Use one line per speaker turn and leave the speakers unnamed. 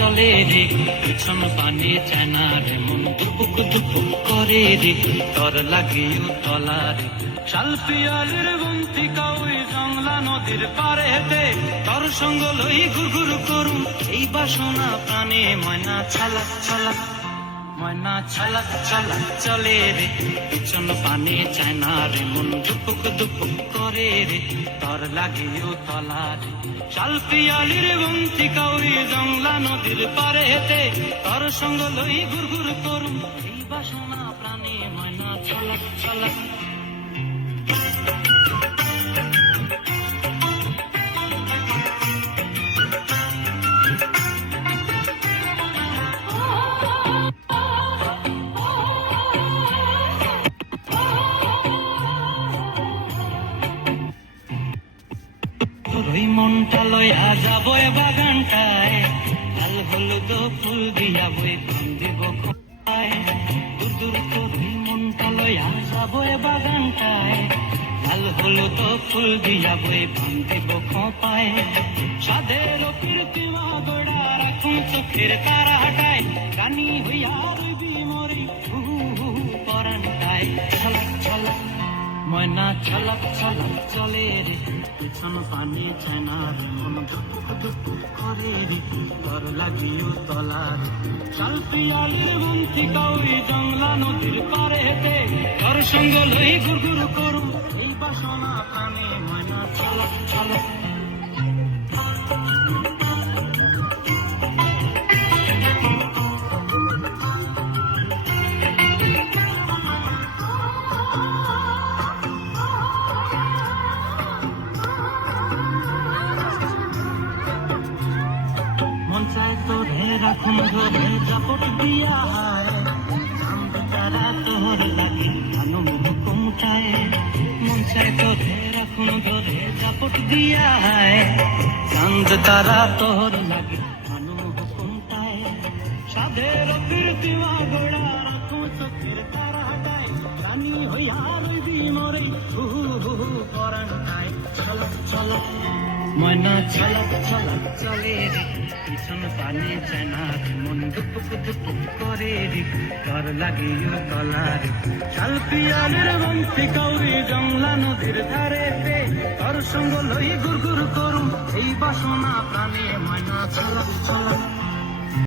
করে রে, পিছন পানি চায়না রে, মন দুপুক দুপুক করে রে তর লাগিও তলা রে। শাল পিয়ালের বন্তি কাউই জংলা নদীর পারে হেতে তর সঙ্গ লই গুরগুর করুম, এই বাসনা প্রাণে ময়না ছালা ছালা। ময়না ছলক ছলক চলে রে, পিছন পানে চায় না রে, মন দুপুক দুপুক করে রে, তর লাগিও তলা রে। চাল পিয়ালির বন্তি কাউরি জংলা নদীর পারে হেতে তর সঙ্গ লই গুরগুর করুম এই বাসনা প্রাণে ময়না ছলক ছালাক ওই মনটা লইয়া যাব এ বাগানটায়। লাল হলুদ ফুল দিয়া বই কাম দিব খোঁপায় দূর দূর তোর ওই মনটা লইয়া যাব এ বাগানটায়। লাল হলুদ ফুল দিয়া বই কাম দিব খোঁপায় সাদের কীর্তি গোড়া রাখুন চোখের তারা হাটায় গানি হইয়া রইবি মরি হু হু, পরানটায়। ছলক ছলক ময়না ছলক ছলক চলে রে। পিছন পানি ছানা রে, মন ধুপুক ধুপুক করে রে। তর লাগিও তলা রে। চাল পিয়ালির বন্তি কাউরি জংলা নদীর পারে হেতে ঘর সঙ্গ লই গুরগুর করু। এই বাসনা প্রাণে ময়না ছলক ছলক ধরে জাপট দিয়া হায় তারা তোর লাগে আনম হুকুম চায় মন চায় তোরে রাখুন ধরে জাপট দিয়া হায় চাঁদ তারা তোর লাগে আনম হুকুম চায় সাধের কীর্তিমা গোড়া রাখুন চোখের তারা হাটায় রানী হইয়া রইবি মরে হু হু হু খায়। চলক চলক ময়না ছলক ছলক চলে রে, পিছন পানি চেনা রে মন দুপুক দুপুক করে রে, ডর লাগে ও রে শাল বংশী কাউরি জংলা নদীর ধারেতে, তোর সঙ্গ লই গুরগুর করুম, এই বাসনা প্রাণে ময়না ছলক ছলক